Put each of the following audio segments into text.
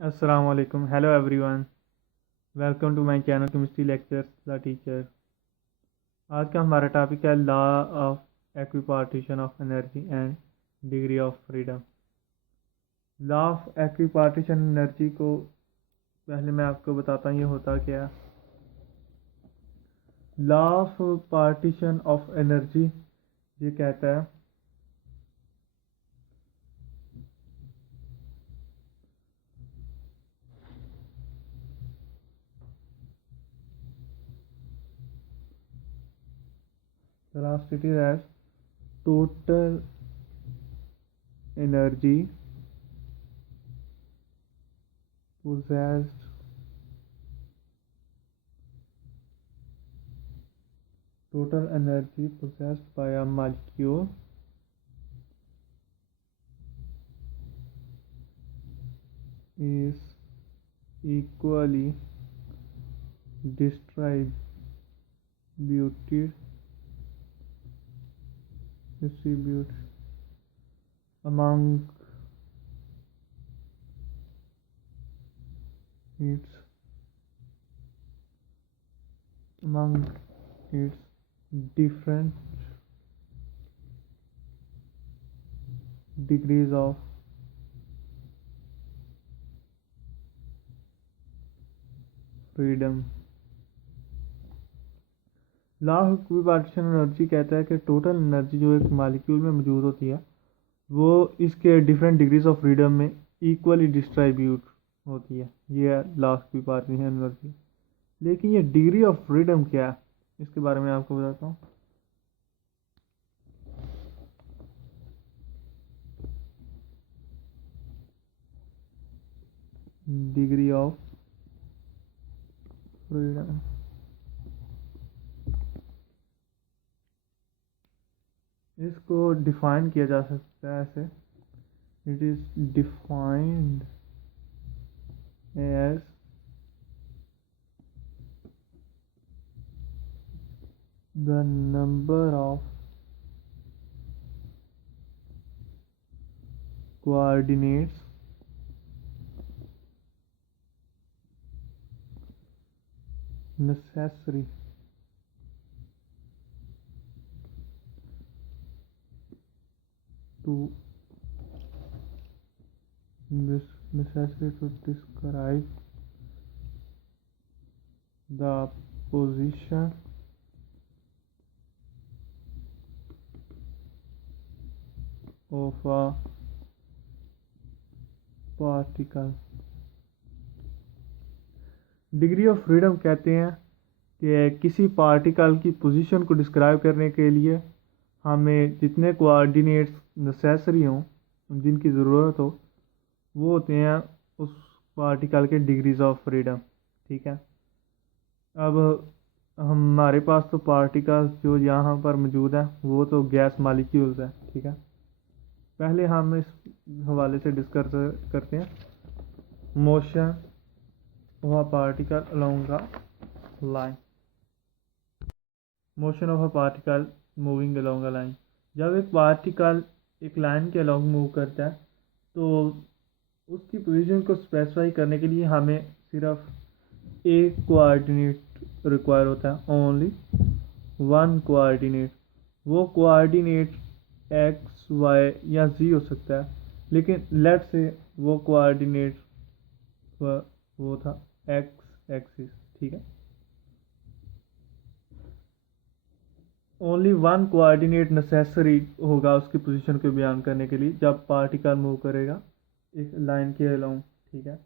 अस्सलाम वालेकुम। Hello everyone, welcome to my channel chemistry lectures the teacher. आज का हमारा टॉपिक है law of equipartition of energy and degree of freedom. Law of equipartition energy को पहले मैं आपको बताता हूँ ये होता क्या है। Law of partition of energy ये कहता है velocity as total energy possessed by a molecule is equally distributed distribute among its its different degrees of freedom। Law of equipartition energy कहता है कि टोटल एनर्जी जो एक मालिक्यूल में मौजूद होती है वो इसके डिफरेंट डिग्रीज ऑफ फ्रीडम में इक्वली डिस्ट्रीब्यूट होती है। ये है लॉ ऑफ इक्विपार्टीशन एनर्जी। लेकिन ये डिग्री ऑफ फ्रीडम क्या है, इसके बारे में आपको बताता हूँ। डिग्री ऑफ फ्रीडम इसको डिफाइन किया जा सकता है ऐसे। It is defined as the number of coordinates necessary to describe the position of a particle। Degree of freedom कहते हैं कि किसी पार्टिकल की पोजीशन को डिस्क्राइब करने के लिए हमें जितने कोऑर्डिनेट्स नेसेसरी हों, जिनकी ज़रूरत हो, वो होते हैं उस पार्टिकल के डिग्रीज ऑफ फ्रीडम। ठीक है। अब हमारे पास तो पार्टिकल्स जो यहाँ पर मौजूद हैं वो तो गैस मालिक्यूल्स हैं। ठीक है। पहले हम इस हवाले से डिस्कस करते हैं motion of a particle along a line. Motion of a particle moving along a line. जब एक पार्टिकल एक लाइन के अलोंग मूव करता है तो उसकी पोजीशन को स्पेसिफाई करने के लिए हमें सिर्फ एक कोऑर्डिनेट रिक्वायर होता है, ओनली वन कोऑर्डिनेट। वो कोऑर्डिनेट एक्स वाई या जी हो सकता है, लेकिन लेट से वो कोऑर्डिनेट वो था एक्स एक्सिस। ठीक है। ओनली वन कोऑर्डिनेट नेसेसरी होगा उसकी पोजीशन को बयान करने के लिए जब पार्टिकल मूव करेगा एक लाइन के अलोंग। ठीक है।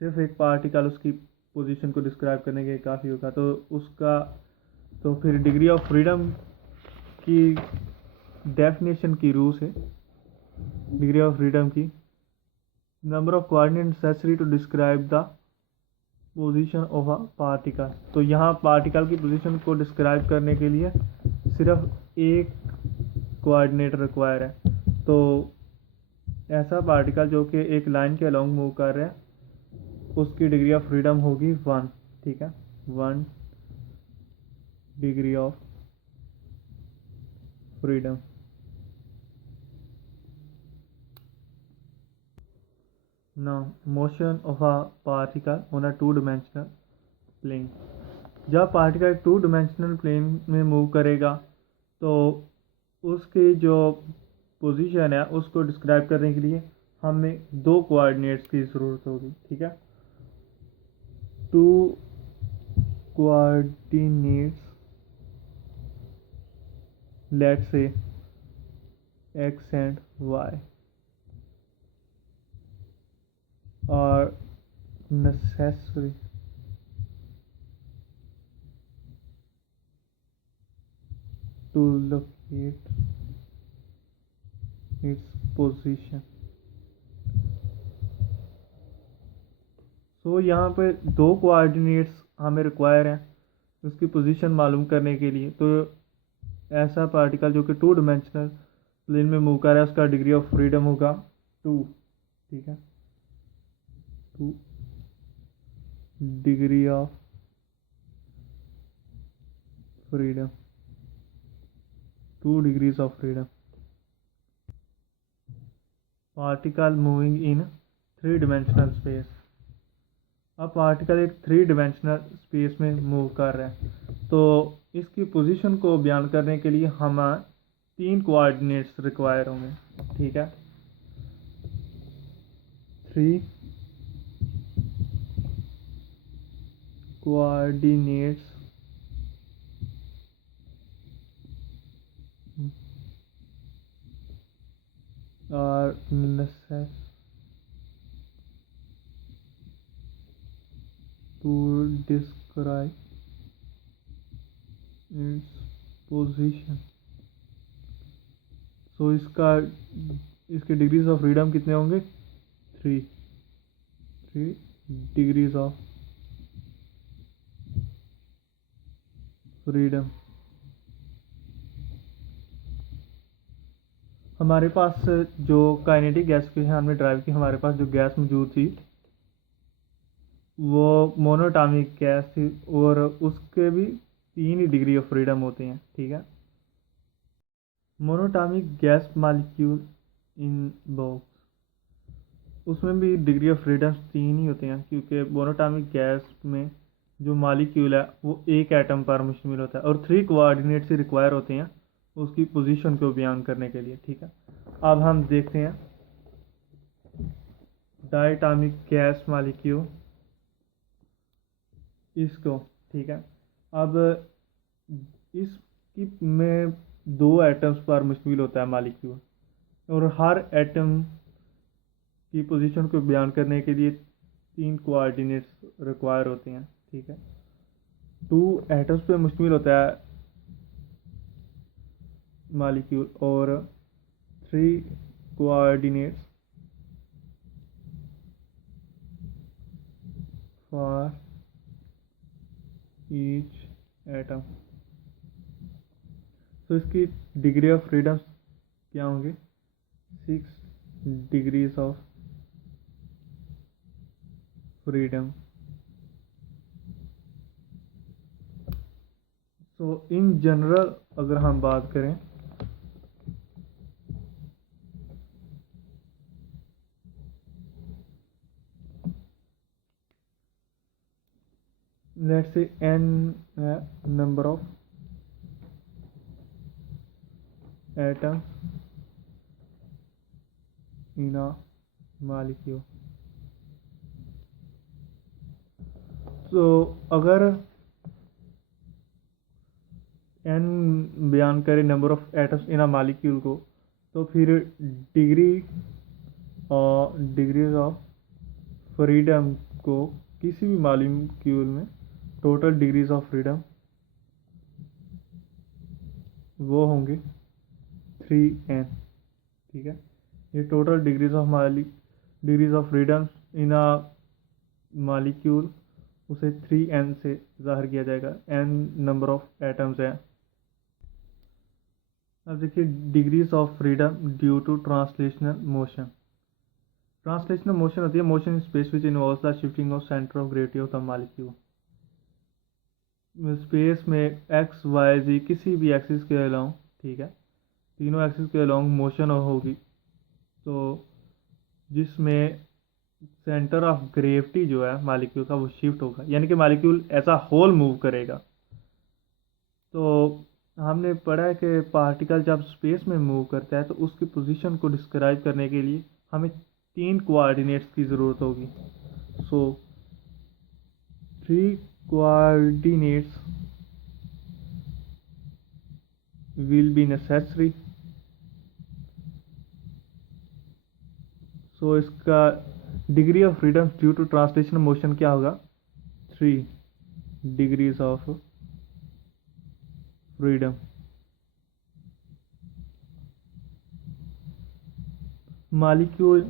सिर्फ एक पार्टिकल उसकी पोजीशन को डिस्क्राइब करने के काफ़ी होगा, तो उसका तो फिर डिग्री ऑफ फ्रीडम की डेफिनेशन की रूल से डिग्री ऑफ फ्रीडम की number of coordinate necessary to describe the position of a particle. तो यहाँ पार्टिकल की पोजीशन को डिस्क्राइब करने के लिए सिर्फ एक कोऑर्डिनेट रिक्वायर है। तो ऐसा पार्टिकल जो कि एक लाइन के अलोंग मूव कर रहा है उसकी डिग्री ऑफ फ्रीडम होगी वन। ठीक है। One degree of freedom. now motion of a particle on a two dimensional plane। जब पार्टिकल एक टू डिमेंशनल प्लेन में मूव करेगा तो उसकी जो पोजीशन है उसको डिस्क्राइब करने के लिए हमें दो कोऑर्डिनेट्स की ज़रूरत होगी, ठीक है। Two coordinates, let's say X and Y, are necessary to locate its position। तो यहाँ पे दो कोऑर्डिनेट्स हमें रिक्वायर हैं उसकी पोजीशन मालूम करने के लिए। तो ऐसा पार्टिकल जो कि टू डिमेंशनल प्लेन में मूव कर रहा है उसका डिग्री ऑफ फ्रीडम होगा 2, ठीक है। 2 degree of freedom, 2 degrees of freedom. Particle moving in 3 dimensional space. अब पार्टिकल एक 3 डिमेंशनल स्पेस में मूव कर रहा है तो इसकी पोजीशन को बयान करने के लिए हमें 3 कोऑर्डिनेट्स रिक्वायर होंगे, ठीक है। 3 coordinates are necessary to describe its position। सो इसके डिग्रीज ऑफ फ्रीडम कितने होंगे? 3 डिग्रीज ऑफ फ्रीडम। हमारे पास जो काइनेटिक गैस के हमने ड्राइव की, हमारे पास जो गैस मौजूद थी वो मोनोटॉमिक गैस थी और उसके भी 3 ही डिग्री ऑफ फ्रीडम होते हैं, ठीक है। मोनोटॉमिक गैस मॉलिक्यूल इन बॉक्स, उसमें भी डिग्री ऑफ फ्रीडम 3 ही होते हैं क्योंकि मोनोटॉमिक गैस में जो मॉलिक्यूल है वो एक एटम पर मुश्तमिल होता है और 3 कोऑर्डिनेट्स ही रिक्वायर होते हैं उसकी पोजीशन को बयान करने के लिए, ठीक है। अब हम देखते हैं डायटॉमिक गैस मॉलिक्यूल इसको, ठीक है। अब इसकी में 2 एटम्स पर मुश्तमिल होता है मॉलिक्यूल और हर एटम की पोजीशन को बयान करने के लिए 3 कोऑर्डिनेट्स रिक्वायर होते हैं, ठीक है। 2 एटम्स पे मुश्तमिल होता है मॉलिक्यूल और 3 कोऑर्डिनेट्स फॉर ईच एटम। तो इसकी डिग्री ऑफ फ्रीडम क्या होंगे? 6 डिग्रीज ऑफ फ्रीडम। तो इन जनरल अगर हम बात करें let's say n number of atoms in a molecule. तो अगर n बयान करें number of atoms in a molecule को तो फिर डिग्रीज ऑफ फ्रीडम को किसी भी मॉलिक्यूल में टोटल डिग्रीज ऑफ फ्रीडम वो होंगे 3n, ठीक है। ये total degrees of freedom in a molecule उसे 3n से ज़ाहिर किया जाएगा, n नंबर ऑफ एटम्स हैं। अब देखिए degrees of freedom due to translational motion. Translational motion होती है motion in space which involves the shifting of centre of gravity of the molecule. Space में एक्स वाई जी किसी भी axis के along, ठीक है, तीनों एक्सिस के अलोंग मोशन होगी तो जिसमें सेंटर ऑफ ग्रेविटी जो है मालिक्यूल का वो शिफ्ट होगा, यानी कि molecule as a whole move करेगा। तो हमने पढ़ा है कि पार्टिकल जब स्पेस में मूव करता है तो उसकी पोजीशन को डिस्क्राइब करने के लिए हमें 3 कोऑर्डिनेट्स की ज़रूरत होगी। So 3 coordinates will be necessary. So इसका degree of freedom due to translation motion क्या होगा? 3 डिग्रीज ऑफ फ्रीडम। मालिक्यूल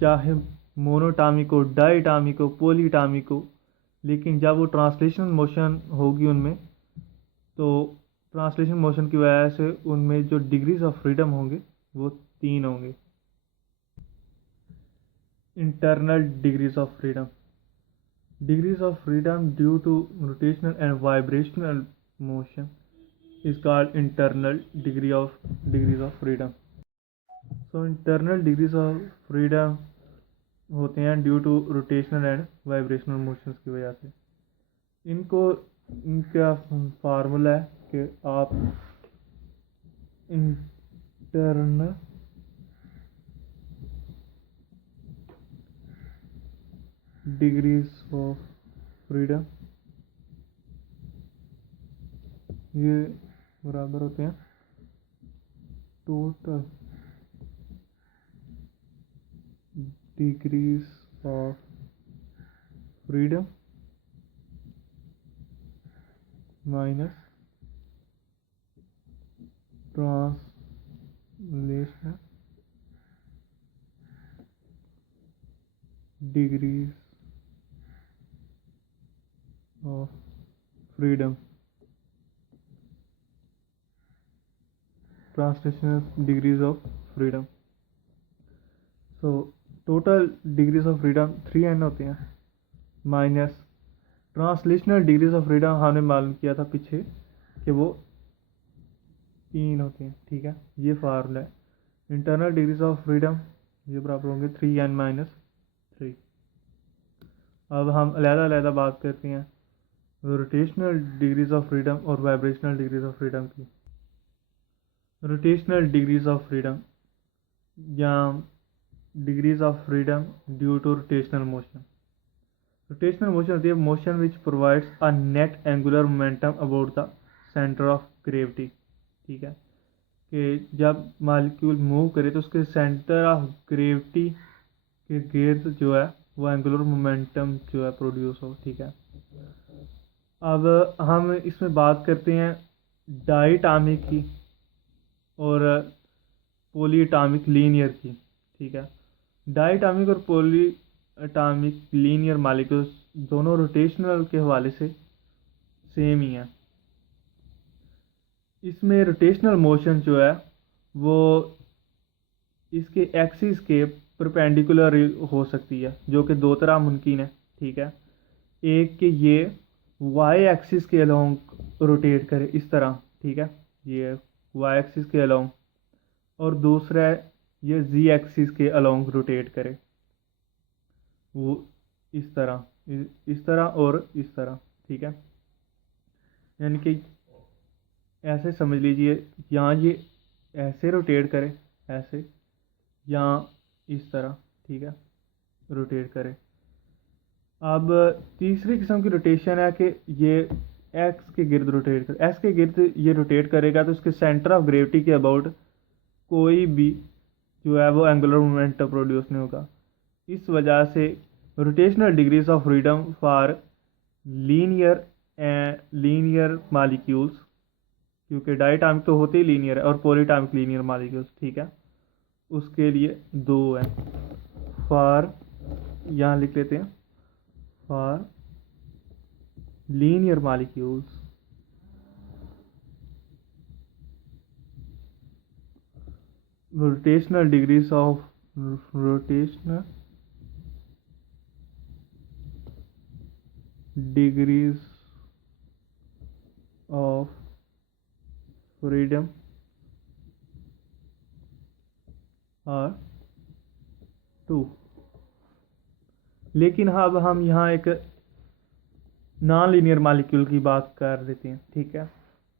चाहे मोनोटॉमिक हो, डाइटॉमिक हो, पॉलीटॉमिक हो, लेकिन जब वो ट्रांसलेशन मोशन होगी उनमें, तो ट्रांसलेशन मोशन की वजह से उनमें जो डिग्रीज ऑफ फ्रीडम होंगे वो 3 होंगे। Internal degrees of freedom. Degrees of freedom due to rotational and vibrational motion is called internal degrees of freedom. So internal degrees of freedom होते हैं due to rotational and vibrational motions की वजह से। इनको इनका फार्मूला है कि आप इंटरनल डिग्रीज ऑफ फ्रीडम ये बराबर होते हैं total degrees of freedom minus translational degrees of freedom. Translational degrees of freedom. So total degrees of freedom 3n होते हैं minus translational degrees of freedom हमने मालूम किया था पीछे कि वो 3 होते हैं। ठीक है, ये फार्मूला है। इंटरनल डिग्रीज ऑफ फ्रीडम ये बराबर होंगे 3n-3। अब हम अलग-अलग बात करते हैं रोटेशनल डिग्रीज ऑफ फ्रीडम और वाइब्रेशनल डिग्रीज ऑफ फ्रीडम की। रोटेशनल डिग्रीज ऑफ फ्रीडम या degrees of freedom due to rotational motion. Rotational motion होती है motion which provides a net angular momentum about the centre of gravity. ठीक है, कि जब molecule move करे तो उसके सेंटर ऑफ ग्रेविटी के गिर्द जो है वो एंगुलर मोमेंटम जो है प्रोड्यूस हो। ठीक है, अब हम इसमें बात करते हैं डाइटामिक की और पॉलीएटॉमिक लीनियर की। ठीक है, डाइटामिक और पॉलीएटॉमिक लीनियर मॉलिक्यूल्स दोनों रोटेशनल के हवाले से सेम ही है। इसमें रोटेशनल मोशन जो है वो इसके एक्सिस के परपेंडिकुलर हो सकती है, जो कि दो तरह मुमकिन है। ठीक है, एक कि ये वाई एक्सिस के अलोंग रोटेट करे इस तरह। ठीक है, ये वाई एक्सिस के अलोंग, और दूसरा है ये जी एक्सिस के अलोंग रोटेट करे, वो इस तरह, इस तरह और इस तरह। ठीक है, यानी कि ऐसे समझ लीजिए यहाँ ये ऐसे रोटेट करे, ऐसे, या इस तरह। ठीक है, रोटेट करे। अब तीसरी किस्म की रोटेशन है कि ये एक्स के गिर्द रोटेट करे, एक्स के गिर्द ये रोटेट करेगा तो उसके सेंटर ऑफ ग्रेविटी के अबाउट कोई भी जो है वो एंगुलर मोमेंटम प्रोड्यूस नहीं होगा। इस वजह से rotational degrees of freedom for linear molecules, क्योंकि डाइटामिक तो होते ही लीनियर है, और पॉलीटामिक लीनियर मालिक्यूल्स, ठीक है, उसके लिए 2 है। फॉर, यहाँ लिख लेते हैं, for linear molecules rotational degrees of rotational degrees of freedom are 2। लेकिन अब हम यहाँ एक नॉन लीनियर मालिक्यूल की बात कर देते हैं, ठीक है।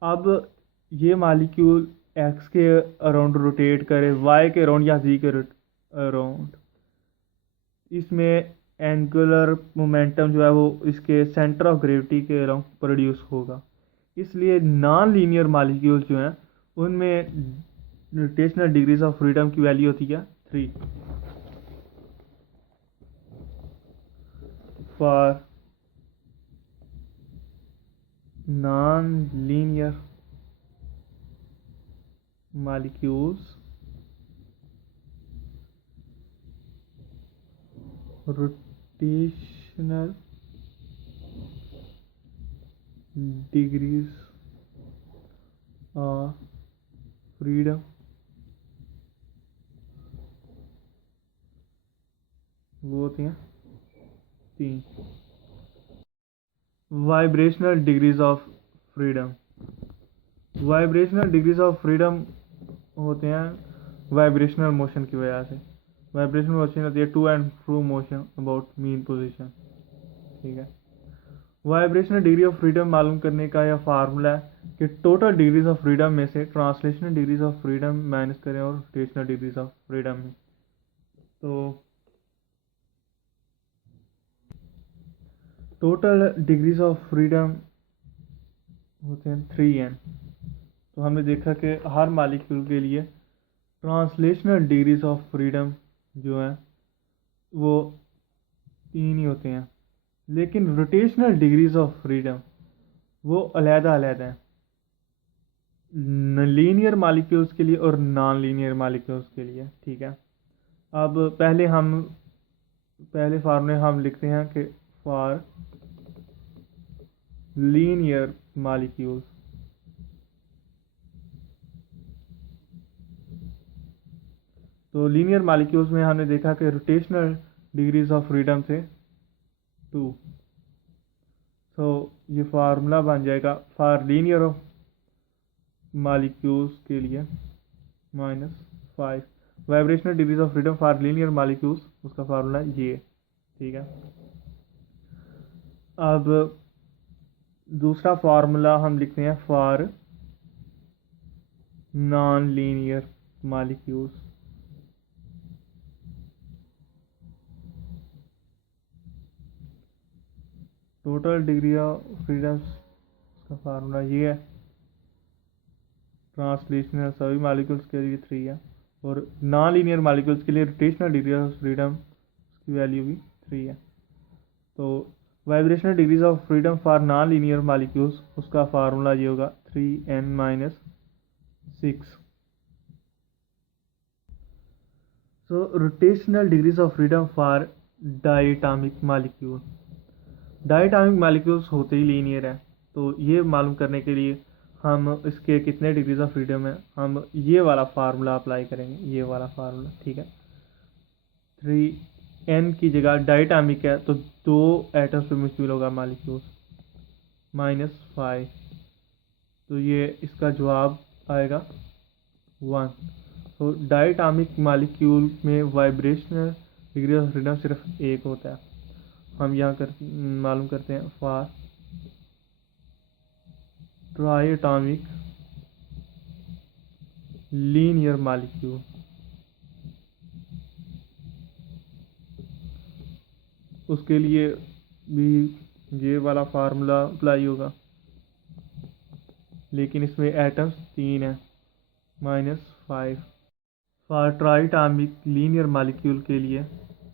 अब ये मालिक्यूल एक्स के अराउंड रोटेट करे, वाई के अराउंड या जी के अराउंड, इसमें एंगुलर मोमेंटम जो है वो इसके सेंटर ऑफ ग्रेविटी के अराउंड प्रोड्यूस होगा। इसलिए नॉन लीनियर मालिक्यूल जो हैं उनमें रोटेशनल डिग्रीज ऑफ फ्रीडम की वैल्यू होती है 3 for non linear molecules rotational degrees of freedom वो होती हैं 3। Vibrational degrees of freedom, vibrational degrees of freedom होते हैं वाइब्रेशनल मोशन की वजह से। वाइब्रेशनल मोशन होती है to and fro motion about mean position, ठीक है। वाइब्रेशनल डिग्री ऑफ फ्रीडम मालूम करने का यह फार्मूला है कि टोटल डिग्रीज ऑफ फ्रीडम में से translational degrees of freedom minus करें और रोटेशनल डिग्रीज ऑफ फ्रीडम में। तो टोटल डिग्रीज ऑफ फ्रीडम होते हैं 3n। तो हमने देखा कि हर मालिक्यूल के लिए ट्रांसलेशनल डिग्रीज ऑफ फ्रीडम जो है वो 3 ही होते हैं, लेकिन रोटेशनल डिग्रीज ऑफ फ्रीडम वो अलग-अलग हैं लीनियर मालिक्यूल्स के लिए और नॉन लीनियर मालिक्यूल्स के लिए, ठीक है। अब पहले फार्मूले हम लिखते हैं कि फॉर लीनियर मालिक्यूल्स तो लीनियर मालिक्यूल्स में हमने देखा कि रोटेशनल डिग्रीज ऑफ फ्रीडम थे 2। तो ये फार्मूला बन जाएगा फॉर लीनियर मालिक्यूल्स के लिए -5 vibrational degrees of freedom for linear molecules, उसका फार्मूला ये, ठीक है। अब दूसरा फार्मूला हम लिखते हैं for non linear molecules. Total degree of freedom का फार्मूला ये है, ट्रांसलेशनल सभी मालिक्यूल्स के लिए 3 है और नॉन लीनियर मालिक्यूल्स के लिए रोटेशनल डिग्री ऑफ फ्रीडम की वैल्यू भी 3 है। तो vibrational degrees of freedom for non linear molecules, उसका फार्मूला ये होगा 3n-6। So rotational degrees of freedom for diatomic molecule, diatomic molecules होते ही लीनियर है। तो ये मालूम करने के लिए हम इसके कितने डिग्रीज ऑफ फ्रीडम है, हम ये वाला फार्मूला अप्लाई करेंगे, ये वाला फार्मूला, ठीक है। 3n की जगह डायटॉमिक है तो 2 एटम्स पे मिश्रित होगा मालिक्यूल्स -5, तो ये इसका जवाब आएगा 1। तो डायटॉमिक मालिक्यूल में वाइब्रेशनल डिग्री ऑफ फ्रीडम सिर्फ 1 होता है। हम यहाँ मालूम करते हैं फॉर ट्राइएटॉमिक लीनियर मालिक्यूल, उसके लिए भी ये वाला फार्मूला अप्लाई होगा, लेकिन इसमें एटम्स 3 है -5। फॉर ट्राइएटॉमिक लीनियर मालिक्यूल के लिए,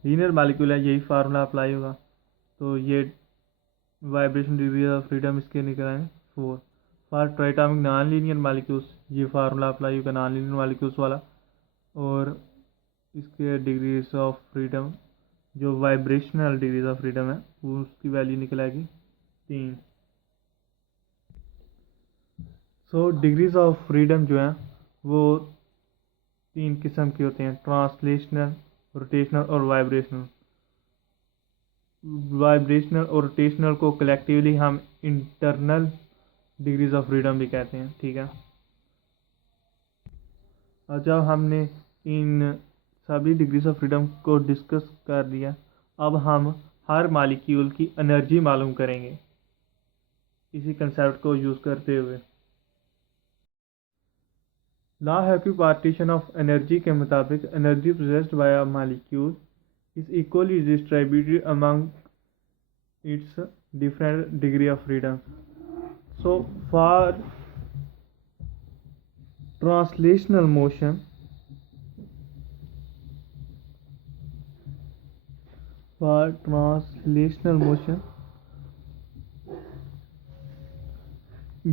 लीनियर मालिक्यूल है, यही फार्मूला अप्लाई होगा। तो ये वाइब्रेशन डिग्री ऑफ फ्रीडम इसके निकल आए 4। For triatomic non linear molecules ये फार्मूला अप्लाई होगा नॉन लीनियर मालिक्यूल्स वाला, और इसके डिग्रीज ऑफ फ्रीडम जो वाइब्रेशनल डिग्रीज ऑफ फ्रीडम है वो उसकी वैल्यू निकल आएगी 3। सो डिग्रीज ऑफ फ्रीडम जो है वो 3 किस्म के होते हैं, ट्रांसलेशनल, रोटेशनल और वाइब्रेशनल। वाइब्रेशनल और रोटेशनल को कलेक्टिवली हम इंटरनल डिग्रीज ऑफ फ्रीडम भी कहते हैं, ठीक है। और जब हमने इन सभी डिग्रीज ऑफ फ्रीडम को डिस्कस कर लिया, अब हम हर मालिक्यूल की एनर्जी मालूम करेंगे इसी कंसेप्ट को यूज़ करते हुए। लॉ इक्विपार्टीशन ऑफ एनर्जी के मुताबिक energy possessed by a molecule is equally distributed among its different degree of freedom. So for translational motion,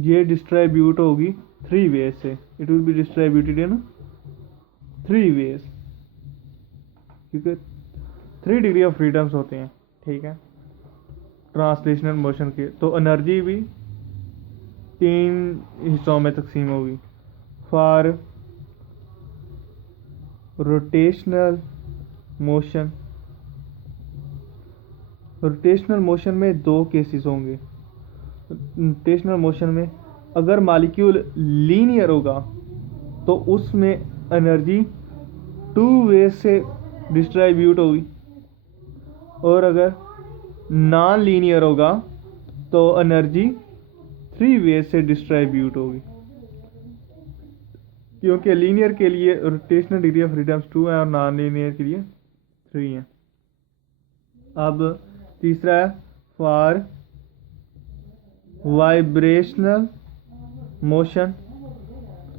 ये डिस्ट्रीब्यूट होगी 3 वेज से। It will be distributed in 3 ways, क्योंकि 3 degree of freedoms होते हैं, ठीक है, ट्रांसलेशनल मोशन के। तो एनर्जी भी 3 हिस्सों में तकसीम होगी। For rotational motion, rotational motion में 2 केसेस होंगे। रोटेशनल मोशन में अगर मालिक्यूल लीनियर होगा तो उसमें एनर्जी 2 वेज से डिस्ट्रीब्यूट होगी, और अगर नॉन लीनियर होगा तो एनर्जी 3 वेज से डिस्ट्रीब्यूट होगी, क्योंकि लीनियर के लिए रोटेशनल डिग्री ऑफ फ्रीडम्स 2 है और नॉन लीनियर के लिए 3 है। अब तीसरा है for vibrational motion.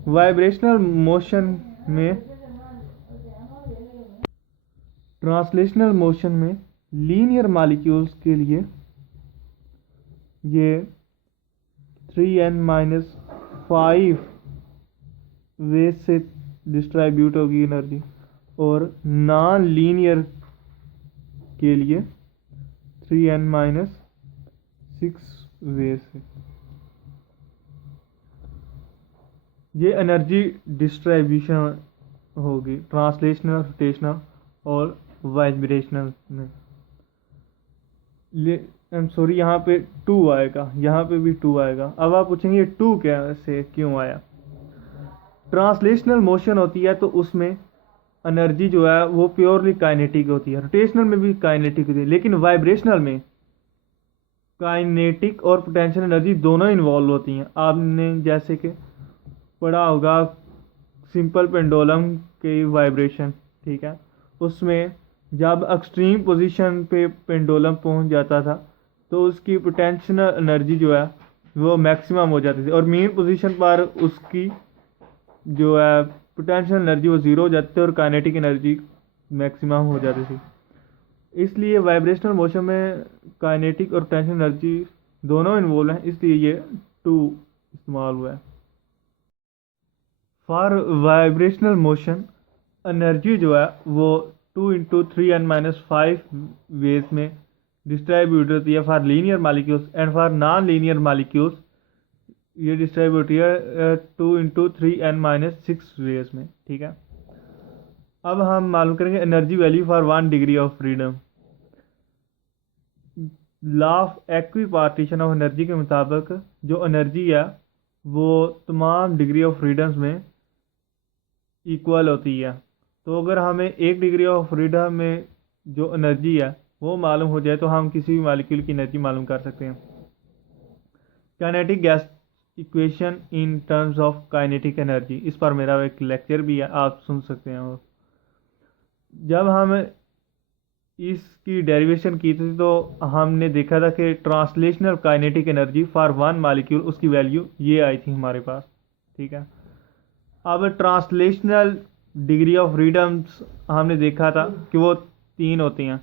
Vibrational motion में, ट्रांसलेशनल मोशन में लीनियर मॉलिक्यूल्स के लिए ये 3n-5 वेज से डिस्ट्रीब्यूट होगी एनर्जी, और नॉन लीनियर के लिए 3n-6 वेज से। ये एनर्जी डिस्ट्रीब्यूशन होगी ट्रांसलेशनल, रोटेशनल और वाइब्रेशनल में। सॉरी, यहाँ पे 2 आएगा, यहाँ पे भी 2 आएगा। अब आप पूछेंगे 2 कैसे, क्यों आया? ट्रांसलेशनल मोशन होती है तो उसमें एनर्जी जो है वो प्योरली काइनेटिक होती है, रोटेशनल में भी काइनेटिक होती है, लेकिन वाइब्रेशनल में काइनेटिक और पोटेंशियल एनर्जी दोनों इन्वॉल्व होती हैं। आपने जैसे कि पढ़ा होगा सिंपल पेंडुलम के वाइब्रेशन, ठीक है, उसमें जब एक्सट्रीम पोजीशन पे पेंडुलम पहुंच जाता था तो उसकी पोटेंशियल एनर्जी जो है वो मैक्सिमम हो जाती थी, और मेन पोजीशन पर उसकी जो है पोटेंशियल एनर्जी वो 0 हो जाती थी और काइनेटिक एनर्जी मैक्सिमम हो जाती थी। इसलिए वाइब्रेशनल मोशन में काइनेटिक और पोटेंशियल एनर्जी दोनों इन्वॉल्व हैं, इसलिए ये 2 इस्तेमाल हुआ है। फॉर वाइब्रेशनल मोशन एनर्जी जो है वो 2 × 3n-5 वेज में डिस्ट्रीब्यूट होती है for linear molecules, and for non linear molecules ये डिस्ट्रीब्यूट होती है 2 × 3n-6 वेज में, ठीक है। अब हम मालूम करेंगे energy value for 1 degree of freedom. Law of equipartition of energy के मुताबिक जो एनर्जी है वो तमाम डिग्री ऑफ फ्रीडम्स में इक्वल होती है। तो अगर हमें 1 डिग्री ऑफ फ्रीडम में जो एनर्जी है वो मालूम हो जाए तो हम किसी भी मॉलिक्यूल की एनर्जी मालूम कर सकते हैं। Kinetic gas equation in terms of kinetic energy, इस पर मेरा एक लेक्चर भी है, आप सुन सकते हैं। और जब हम इसकी डेरिवेशन की थी तो हमने देखा था कि translational kinetic energy for 1 molecule, उसकी वैल्यू ये आई थी हमारे पास, ठीक है। अब ट्रांसलेशनल डिग्री ऑफ फ्रीडम्स हमने देखा था कि वो 3 होती हैं,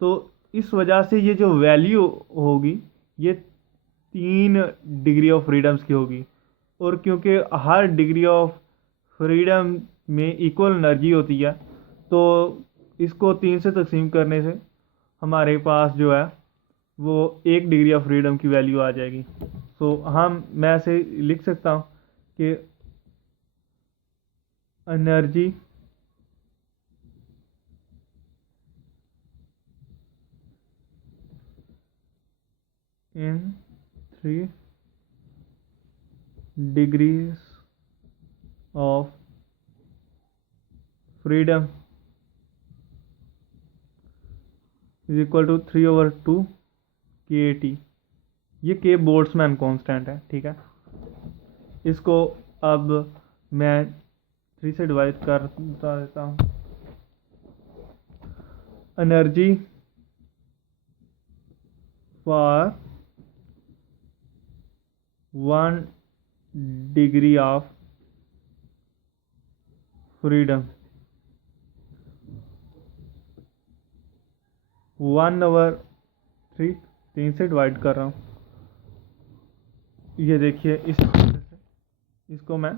तो इस वजह से ये जो वैल्यू होगी ये 3 डिग्री ऑफ फ्रीडम्स की होगी। और क्योंकि हर डिग्री ऑफ फ्रीडम में इक्वल एनर्जी होती है तो इसको 3 से तकसीम करने से हमारे पास जो है वो 1 डिग्री ऑफ फ्रीडम की वैल्यू आ जाएगी। मैं ऐसे लिख सकता हूँ कि energy in 3 degrees of freedom is equal to 3/2 KT। ये के बोल्ट्जमैन कांस्टेंट है, ठीक है। इसको अब मैं 3 से डिवाइड कर देता हूँ। Energy for 1 degree of freedom 1/3, 3 से डिवाइड कर रहा हूँ। ये देखिए इस तरह से इसको मैं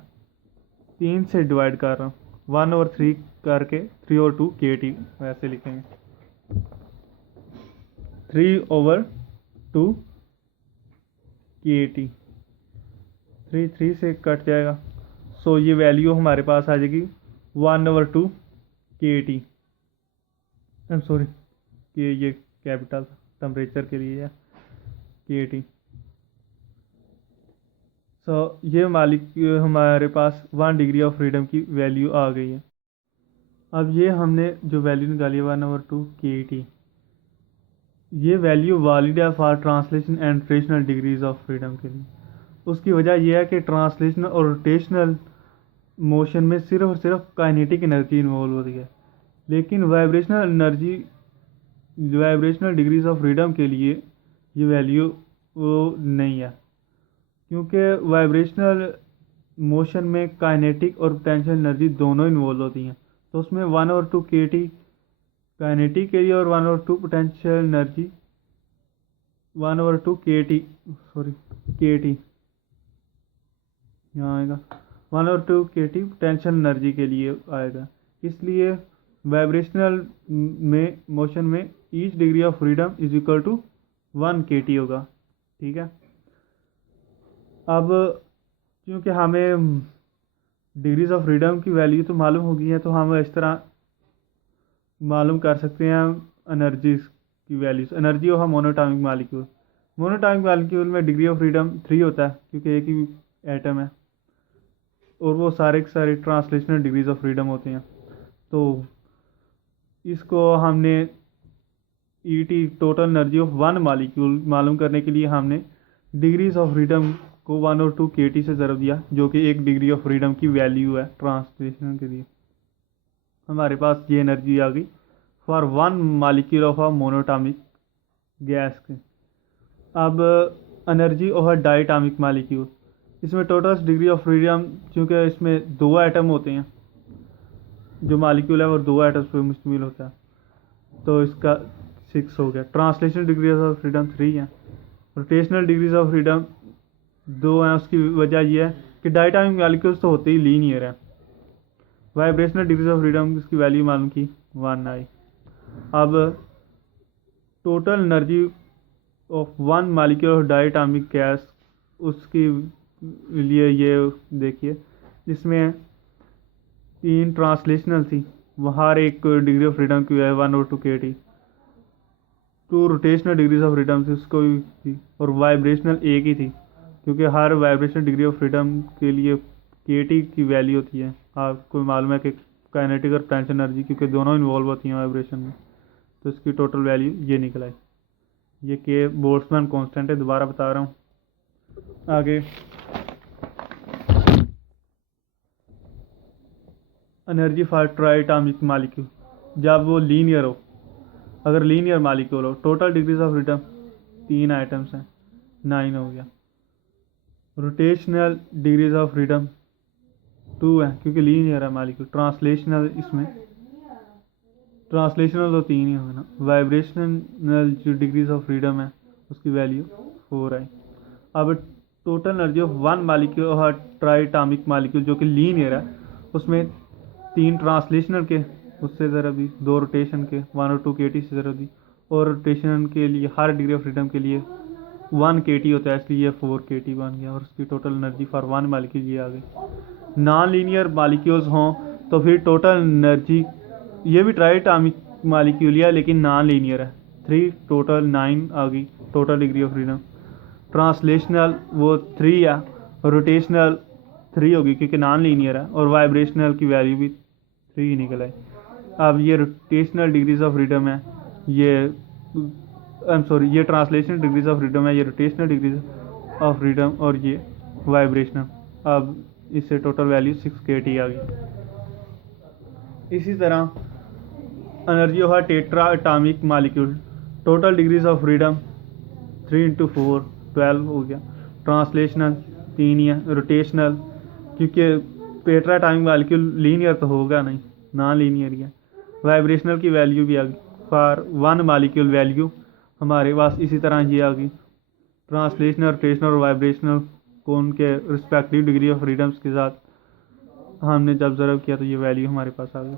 3 से डिवाइड कर रहा हूँ, 1/3 करके 3/2 KT वैसे लिखेंगे। 3/2 KT, 3 से कट जाएगा। सो ये वैल्यू हमारे पास आ जाएगी 1/2 KT। आई एम सॉरी कि ये कैपिटल टेम्परेचर के लिए है KT। सो ये हमारे पास 1 डिग्री ऑफ फ्रीडम की वैल्यू आ गई है। अब ये हमने जो वैल्यू निकाली 1/2 KT, ये वैल्यू वैलिड है for translation and rotational degrees of freedom के लिए। उसकी वजह यह है कि ट्रांसलेशनल और रोटेशनल मोशन में सिर्फ और सिर्फ काइनेटिक एनर्जी इन्वॉल्व होती है, लेकिन वाइब्रेशनल डिग्रीज ऑफ फ्रीडम के लिए ये वैल्यू वो नहीं है, क्योंकि वाइब्रेशनल मोशन में काइनेटिक और पोटेंशियल एनर्जी दोनों इन्वॉल्व होती हैं। तो उसमें 1/2 KT काइनेटिक के लिए और 1/2 पोटेंशियल एनर्जी 1/2 KT यहाँ आएगा, 1/2 KT पोटेंशियल एनर्जी के लिए आएगा। इसलिए वाइब्रेशनल में मोशन में each degree of freedom is equal to 1 KT होगा, ठीक है। अब क्योंकि हमें डिग्रीज ऑफ फ्रीडम की वैल्यू तो मालूम हो गई है, तो हम इस तरह मालूम कर सकते हैं एनर्जी की values. Energy of monoatomic molecule में डिग्री ऑफ फ्रीडम 3 होता है, क्योंकि एक ही एटम है और वो सारे के सारे ट्रांसलेशनल डिग्रीज ऑफ फ्रीडम होते हैं। तो इसको हमने ET total energy of 1 molecule मालूम करने के लिए हमने डिग्रीज ऑफ फ्रीडम को 1/2 KT से ज़रब दिया, जो कि 1 डिग्री ऑफ फ्रीडम की वैल्यू है ट्रांसलेशन के लिए। हमारे पास ये एनर्जी आ गई for 1 molecule of a monoatomic gas के। अब energy of a diatomic molecule, इसमें टोटल डिग्री ऑफ फ्रीडम, चूँकि इसमें 2 एटम होते हैं, जो मालिक्यूल है वो 2 एटम्स पर मुश्तमिल होता है, तो इसका 6 हो गया। ट्रांसलेशन डिग्री ऑफ फ्रीडम 3 है, रोटेशनल डिग्रीज ऑफ फ्रीडम 2 हैं। उसकी वजह यह है कि डायटॉमिक मालिक्यूल्स तो होते ही लीनियर है। वाइब्रेशनल डिग्रीज ऑफ फ्रीडम इसकी वैल्यू मालूम की 1 आई। अब total energy of 1 molecule of diatomic gas, उसकी लिए ये देखिए, जिसमें 3 ट्रांसलेशनल थी, हर एक डिग्री ऑफ फ्रीडम की है 1/2 KT। 2 rotational degrees of freedom थी, उसको भी थी, और वाइब्रेशनल एक ही थी, क्योंकि हर वाइब्रेशनल डिग्री ऑफ फ्रीडम के लिए KT की वैल्यू होती है। आपको मालूम है कि काइनेटिक और पोटेंशियल एनर्जी, क्योंकि दोनों इन्वॉल्व होती हैं वाइब्रेशन में, तो इसकी टोटल वैल्यू ये निकल आई। ये के बोल्ट्जमैन कांस्टेंट है, दोबारा बता रहा हूँ। आगे एनर्जी फॉर ट्राइटॉमिक मालिक्यूल, जब वो लीनियर हो, अगर लीनियर मालिक्यूल हो, total degrees of freedom 3 items हैं, 9 हो गया। रोटेशनल डिग्रीज ऑफ फ्रीडम 2 है, क्योंकि लीनियर है मालिक्यूल। ट्रांसलेशनल, इसमें ट्रांसलेशनल तो 3 ही होगा ना। वाइब्रेशनल जो डिग्रीज ऑफ फ्रीडम है उसकी वैल्यू 4 आई। अब टोटल एनर्जी ऑफ 1 मालिक्यूल और ट्राइटॉमिक मालिक्यूल जो कि लीनियर है, उसमें 3 ट्रांसलेशनल के, उससे ज़रा भी 2 रोटेशन के 1/2 KT से ज़रा भी, और रोटेशन के लिए हर डिग्री ऑफ फ्रीडम के लिए 1 KT होता है, इसलिए 4 KT बन गया, और उसकी टोटल एनर्जी फॉर 1 मालिक्यूल ये आ गई। नॉन लीनियर मालिक्यूल्स हों तो फिर टोटल एनर्जी, ये भी ट्राइटॉमिक मालिक्यूल है लेकिन नॉन लीनियर है, 3 टोटल 9 आ गई total degree of freedom. Translational वो 3 है, और रोटेशनल 3 होगी क्योंकि नॉन लीनियर है, और वाइब्रेशनल की वैल्यू भी 3 निकल आई। अब ये रोटेशनल डिग्रीज ऑफ फ्रीडम है, ये आई एम सॉरी, ये ट्रांसलेशनल डिग्रीज ऑफ फ्रीडम है, ये रोटेशनल डिग्रीज ऑफ फ्रीडम, और ये वाइब्रेशनल। अब इससे टोटल वैल्यू 6kT आ गई। इसी तरह energy of tetra atomic molecule, total degrees of freedom 3 × 4 12 हो गया। ट्रांसलेशनल 3 ही है, रोटेशनल क्योंकि टेट्रा एटॉमिक मॉलिक्यूल लीनियर तो होगा नहीं, नॉन लीनियर ही है। वाइब्रेशनल की वैल्यू भी आ गई, फॉर 1 मॉलिक्यूल वैल्यू हमारे पास इसी तरह ये आ गई। ट्रांसलेशनल, रोटेशनल और वाइब्रेशनल को उनके रिस्पेक्टिव डिग्री ऑफ फ्रीडम्स के साथ हमने जब ऑब्जर्व किया तो ये वैल्यू हमारे पास आ गई।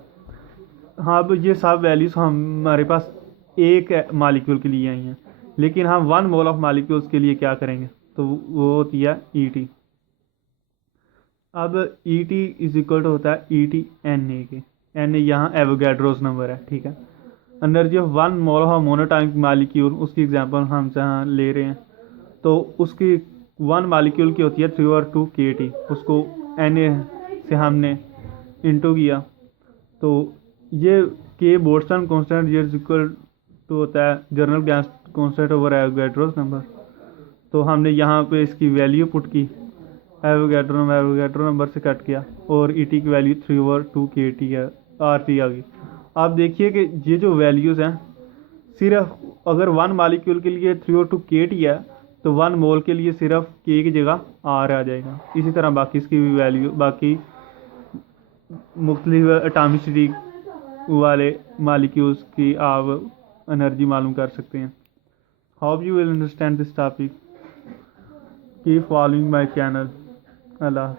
हाँ, अब ये सब वैल्यूज हमारे पास एक मॉलिक्यूल के लिए आई हैं, लेकिन हम 1 मोल ऑफ मॉलिक्यूल्स के लिए क्या करेंगे, तो वो होती है ET। अब ET इज इक्वल टू होता है ET Na के। Na यहाँ एवोगैड्रोस नंबर है, ठीक है। Energy of 1 mole of monotonic molecule, उसकी एग्जांपल हम जहाँ ले रहे हैं, तो उसकी 1 मॉलिक्यूल की होती है 3/2kT। उसको Na से हमने इंटू किया, तो ये के बोल्ट्जमैन कांस्टेंट ये इक्वल टू होता है general gas constant over Avogadro's number. तो हमने यहाँ पे इसकी वैल्यू पुट की, एवोगैड्रो नंबर से कट किया, और ET की वैल्यू 3/2kT है, RT आ गई। आप देखिए कि ये जो वैल्यूज़ हैं, सिर्फ अगर 1 मॉलिक्यूल के लिए 3/2kT है, तो 1 मोल के लिए सिर्फ K की जगह R आ जाएगा। इसी तरह बाकी इसकी भी वैल्यू, बाकी मुख्तलिफ एटॉमिसिटी वाले मॉलिक्यूल्स की आप एनर्जी मालूम कर सकते हैं। Hope you will understand this topic. Keep following my channel. Allah.